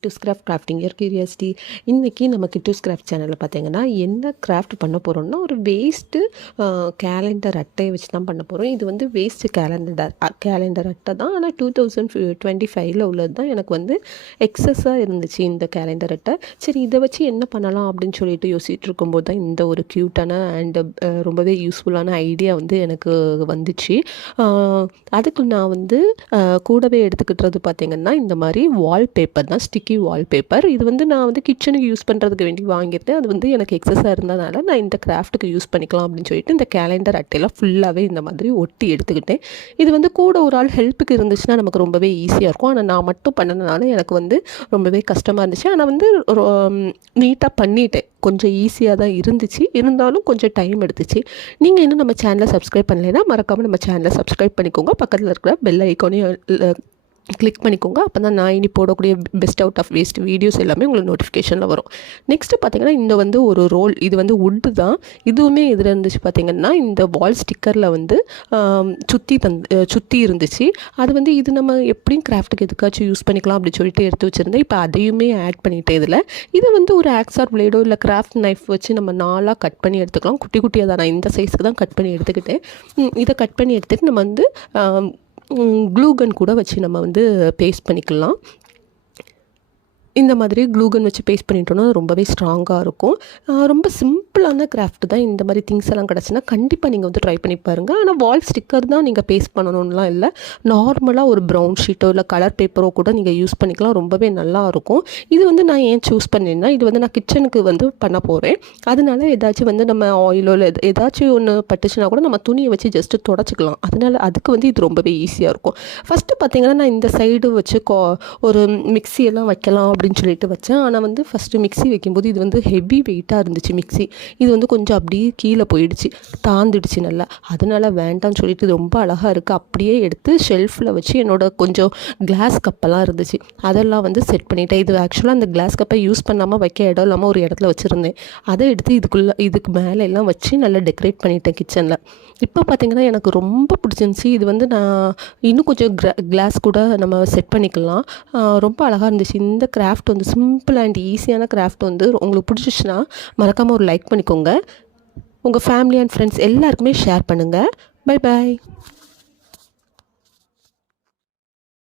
Kittus grafting your curiosity. இன்றைக்கி நம்ம Kittus craft சேனலில் பார்த்தீங்கன்னா என்ன கிராஃப்ட் பண்ண போகிறோம்னா ஒரு வேஸ்ட்டு கேலண்டர் அட்டையை வச்சு தான் பண்ண போகிறோம். இது வந்து வேஸ்ட்டு கேலண்டர் அட்டை தான். ஆனால் 2025 உள்ளது தான். எனக்கு வந்து எக்ஸஸாக இருந்துச்சு இந்த கேலண்டர் அட்டை. சரி, இதை வச்சு என்ன பண்ணலாம் அப்படின்னு சொல்லிட்டு யோசிச்சுட்டு இருக்கும்போது தான் இந்த ஒரு க்யூட்டான அண்டு ரொம்பவே யூஸ்ஃபுல்லான ஐடியா வந்து எனக்கு வந்துச்சு. அதுக்கு நான் வந்து கூடவே எடுத்துக்கிட்டது பார்த்திங்கன்னா இந்த மாதிரி வால்பேப்பர் தான், ஸ்டிக்கி வால்பேப்பர். இது வந்து நான் வந்து கிச்சனுக்கு யூஸ் பண்ணுறதுக்கு வேண்டி வாங்கியிருந்தேன். அது வந்து எனக்கு எக்ஸஸாக இருந்ததுனால நான் இந்த கிராஃப்ட்டுக்கு யூஸ் பண்ணிக்கலாம் அப்படின்னு சொல்லிட்டு இந்த கேலண்டர் அட்டையெல்லாம் ஃபுல்லாகவே இந்த மாதிரி ஒட்டி எடுத்துக்கிட்டேன். இது வந்து கூட ஒரு ஆள் ஹெல்ப்புக்கு இருந்துச்சுன்னா நமக்கு ரொம்பவே ஈஸியாக இருக்கும். ஆனால் நான் மட்டும் பண்ணதுனால எனக்கு வந்து ரொம்பவே கஷ்டமாக இருந்துச்சு. ஆனால் வந்து நீட்டாக பண்ணிட்டேன். கொஞ்சம் ஈஸியாக தான் இருந்துச்சு, இருந்தாலும் கொஞ்சம் டைம் எடுத்துச்சு. நீங்கள் இன்னும் நம்ம சேனலை சப்ஸ்கிரைப் பண்ணலைன்னா மறக்காமல் நம்ம சேனலை சப்ஸ்கிரைப் பண்ணிக்கோங்க. பக்கத்தில் இருக்கிற பெல் ஐக்கானையும் கிளிக் பண்ணிக்கோங்க. அப்போ தான் நான் இனி போடக்கூடிய best out of waste videos எல்லாமே உங்களுக்கு நோட்டிஃபிகேஷனில் வரும். நெக்ஸ்ட்டு பார்த்திங்கன்னா இந்த வந்து ஒரு ரோல், இது வந்து வுட்டு தான். இதுவுமே இதில் இருந்துச்சு பார்த்திங்கன்னா இந்த வால் ஸ்டிக்கரில் வந்து சுற்றி இருந்துச்சு. அது வந்து இது நம்ம எப்படியும் கிராஃப்ட்டுக்கு எதுக்காச்சும் யூஸ் பண்ணிக்கலாம் அப்படின்னு சொல்லிட்டு எடுத்து வச்சுருந்தேன். இப்போ அதையுமே ஆட் பண்ணிட்டேன் இதில். இது வந்து ஒரு ஆக்ஸார் பிளேடோ இல்லை கிராஃப்ட் நைஃப் வச்சு நம்ம நாளாக கட் பண்ணி எடுத்துக்கலாம். குட்டி குட்டியாக தான், நான் இந்த சைஸுக்கு தான் கட் பண்ணி எடுத்துக்கிட்டேன். இதை கட் பண்ணி எடுத்துகிட்டு நம்ம வந்து க்ளூகன் கூட வச்சு நம்ம வந்து பேஸ்ட் பண்ணிக்கலாம். இந்த மாதிரி க்ளூகன் வச்சு பேஸ்ட் பண்ணிட்டோன்னா ரொம்பவே ஸ்ட்ராங்காக இருக்கும். ரொம்ப சிம்பிளான கிராஃப்ட் தான். இந்த மாதிரி திங்ஸ் எல்லாம் கிடச்சுன்னா கண்டிப்பாக நீங்கள் வந்து ட்ரை பண்ணி பாருங்கள். ஆனால் வால் ஸ்டிக்கர் தான் நீங்கள் பேஸ்ட் பண்ணணும்லாம் இல்லை. நார்மலாக ஒரு ப்ரௌன் ஷீட்டோ இல்லை கலர் பேப்பரோ கூட நீங்கள் யூஸ் பண்ணிக்கலாம். ரொம்பவே நல்லாயிருக்கும். இது வந்து நான் ஏன் சூஸ் பண்ணேன்னா, இது வந்து நான் கிச்சனுக்கு வந்து பண்ண போகிறேன். அதனால ஏதாச்சும் வந்து நம்ம ஆயிலோ இல்லை ஏதாச்சும் ஒன்று பட்டுச்சுன்னா கூட நம்ம துணியை வச்சு ஜஸ்ட்டு தொடச்சிக்கலாம். அதனால் அதுக்கு வந்து இது ரொம்பவே ஈஸியாக இருக்கும். ஃபஸ்ட்டு பார்த்திங்கன்னா நான் இந்த சைடு வச்சு ஒரு மிக்சியெல்லாம் வைக்கலாம் அப்படின்னு சொல்லிட்டு வச்சேன். ஆனால் வந்து ஃபஸ்ட்டு மிக்ஸி வைக்கும்போது இது வந்து ஹெவி வெயிட்டாக இருந்துச்சு மிக்ஸி. இது வந்து கொஞ்சம் அப்படியே கீழே போயிடுச்சு, தாந்துடுச்சு நல்லா. அதனால் வேண்டாம்னு சொல்லிட்டு இது ரொம்ப அழகாக இருக்குது. அப்படியே எடுத்து ஷெல்ஃபில் வச்சு என்னோட கொஞ்சம் கிளாஸ் கப்பெல்லாம் இருந்துச்சு, அதெல்லாம் வந்து செட் பண்ணிட்டேன். இது ஆக்சுவலாக அந்த கிளாஸ் கப்பை யூஸ் பண்ணாமல் வைக்க இடம் இல்லாமல் ஒரு இடத்துல வச்சுருந்தேன். அதை எடுத்து இதுக்கு மேலே எல்லாம் வச்சு நல்லா டெக்கரேட் பண்ணிட்டேன் கிச்சனில். இப்போ பார்த்திங்கன்னா எனக்கு ரொம்ப பிடிச்சிருந்துச்சி. இது வந்து நான் இன்னும் கொஞ்சம் கிளாஸ் கூட நம்ம செட் பண்ணிக்கலாம். ரொம்ப அழகாக இருந்துச்சு. இந்த கிராஃப்ட் வந்து சிம்பிள் அண்ட் ஈஸியான கிராஃப்ட் வந்து உங்களுக்கு பிடிச்சிச்சுன்னா மறக்காமல் ஒரு லைக் பண்ணிக்கோங்க. உங்கள் ஃபேமிலி அண்ட் ஃப்ரெண்ட்ஸ் எல்லாருக்குமே ஷேர் பண்ணுங்கள். Bye bye.